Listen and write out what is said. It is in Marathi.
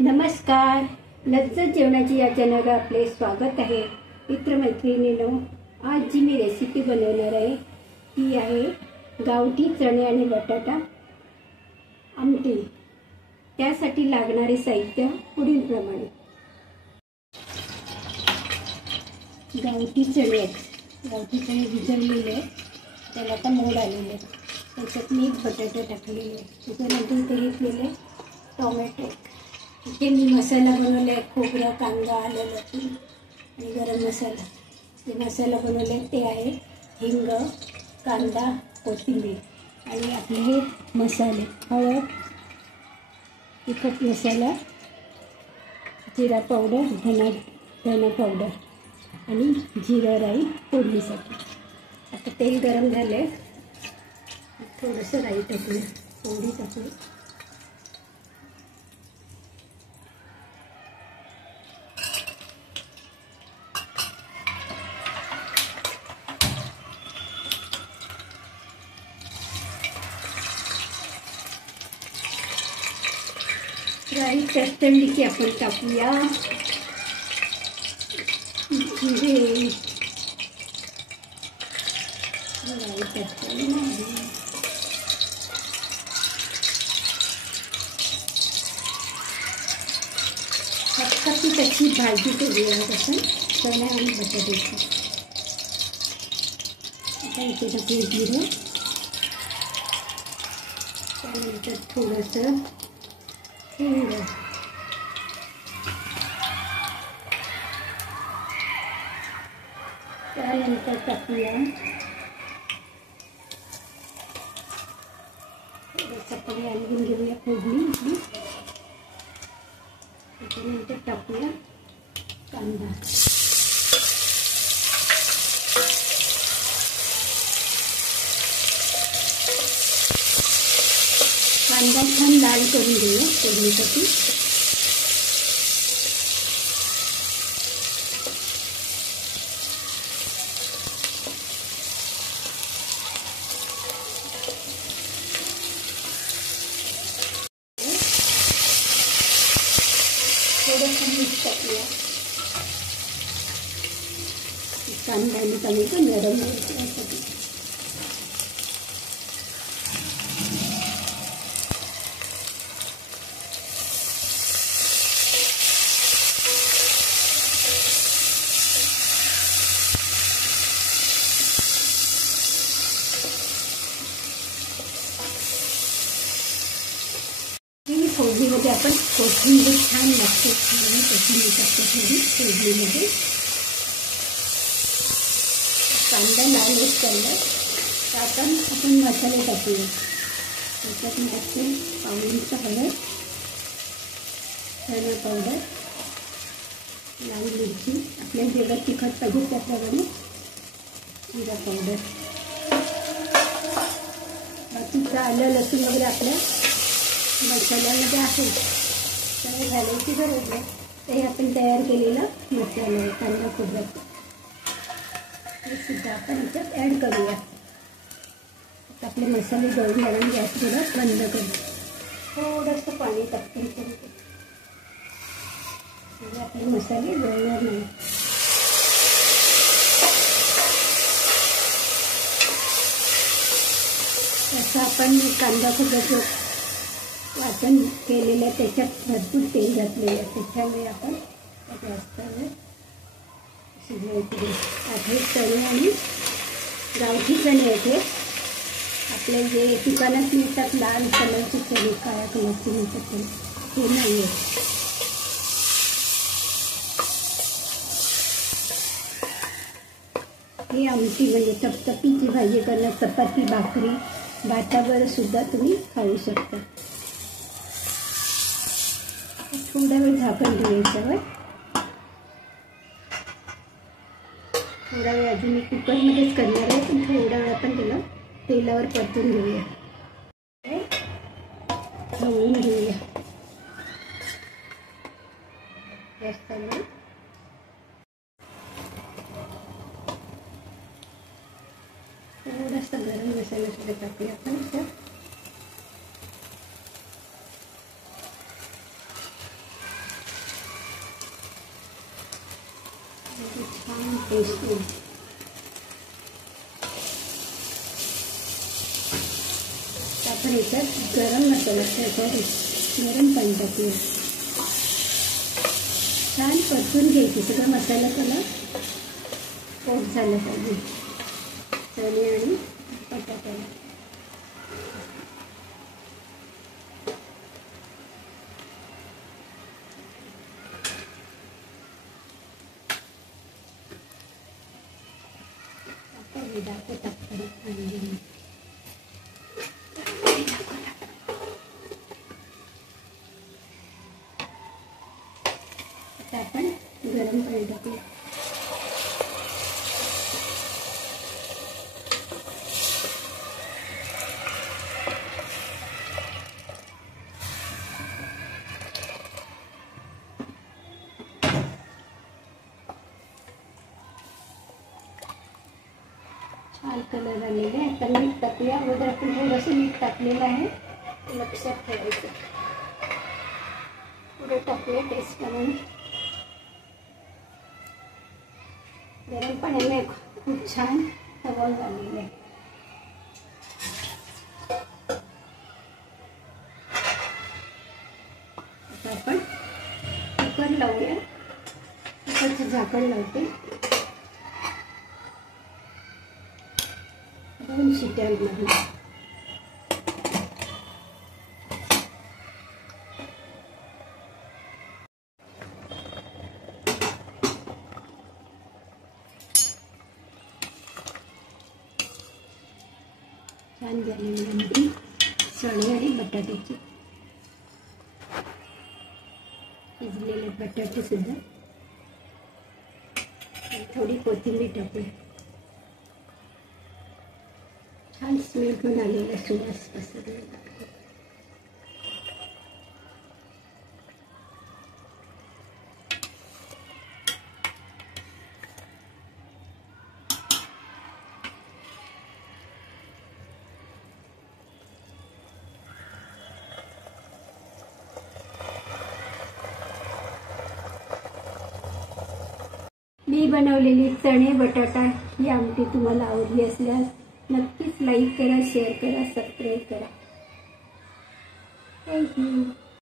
नमस्कार, लज्जत जेवणाची या चॅनलवर आपले स्वागत आहे. मित्रमैत्रिणींनो, आज जी मी रेसिपी बनवणार आहे ती आहे गावठी चणे आणि बटाटा आमटी. त्यासाठी लागणारे साहित्य पुढीलप्रमाणे. गावठी चणे भिजवलेले आहेत, त्याला आता मोड आलेले आहेत. त्याच्यात मी एक बटाटा टाकलेले आहे. त्याच्यानंतर ते घेतलेले टोमॅटो. इथे मी मसाला बनवला आहे, खोबरं, कांदा, आलं, लसूण आणि गरम मसाला. जे मसाला बनवले ते आहे हिंग, कांदा, कोथिंबीर आणि आपले हे मसाले: हळद, तिखट मसाला, जिरा पावडर, धना पावडर आणि जिरा राई फोडणीसाठी. आता तेल गरम झाले, थोडंसं राई टाकूया, पोळी टाकूया. राई तळली की आपण टाकूया जिरे. राई तळली नाही, फक्त त्याची भाजी करूया आपण चणे आणि बटाट्याची. आता इथे टाकूया जिरं, त्यानंतर थोडंसं हिंग, त्यानंतर टाकूया चपाती आणून घेऊया फोडणी. त्याच्यानंतर टाकूया कांदा. कांदा छान लाल करून घेऊया फोडणीसाठी. थोडंसं मीठ टाकूया. कांदा आणि टोमॅटो नरम होण्यासाठी. फोडणीमध्ये आपण कोथिंबीर छान लागते, कोथिंबीर टाकतो थोडी फोडणीमध्ये. कांदा लाल होत चालला तर आपण मसाले टाकूया. त्याच्यात मी टाकते पावडरचा हळद, धना पावडर, लाल मिरची, आपल्याला जेवढं तिखट पाहिजे त्याप्रमाणे, जिरा पावडर. बाकीचं आलं लसूण वगैरे आपल्या मसाल्यामध्ये आहे, तर घालायची गरज नाही. ते आपण तयार केलेला मसाला आहे कांदा खोबऱ्याचा, हे सुद्धा आपण याच्यात ॲड करूया. आपले मसाले जळून घालून गॅस थोडा बंद करू. थोडंसं पाणी टाकून म्हणजे आपले मसाले जळणार नाही. असं आपण कांदा खोबऱ्याचं वाटण केलेलं आहे, त्याच्यात भरपूर तेल घातलेलं आहे, त्याच्यामुळे आपण जास्त वेळ शिजवायचे. हे चणे आणि गावठी चणे आहेत. आपले जे दुकानात मिळतात लाल कलरचे चणे, काळ्या कलरचे मिळतात ते नाही आहे. ही आमटी म्हणजे तपतपीची भाजी करणं, चपाती, भाकरी, भातावर सुद्धा तुम्ही खाऊ शकता. थोडा वेळ झाकण देऊ याच्यावर. थोडा वेळ अजून मी कुकरमध्येच करणार आहे, पण थोडा वेळ आपण त्याला तेलावर परतून घेऊया, ढवळून घेऊया. जास्त वेळ थोडासा गरम मसाला सुद्धा टाकूया आपण. छान टेस्ट येईल. आपण याच्यात गरम मसाला गरम पाणी टाकूया. छान परतून घ्यायची. सगळा मसाला त्याला कोट झाला पाहिजे चणे आणि बटाट्याला. आपण गरम पाणी टाकूया. छान कलर आलेला आहे. आता मीठ टाकूया. अगोदर आपण थोडंसं मीठ टाकलेलं आहे, लक्षात ठेवायचं. पुढे टाकूया टेस्ट म्हणून. गरम पाण्याने खूप छान तवल झालेलं आहे. आता आपण कुकर लावूया. कुकरचं झाकण लावते. 2 शिट्या मारूया. छान झालेली आमटी चणे आणि बटाट्याची. शिजलेले बटाटे सुद्धा. थोडी कोथिंबीर टाकूया. छान स्मेल पण आलेला सुवास पसरलेला. मी बनवलेली चणे बटाटा ही आमटी तुम्हाला आवडली असल्यास नक्कीच लाईक करा, शेअर करा, सबस्क्राईब करा. थँक्यू.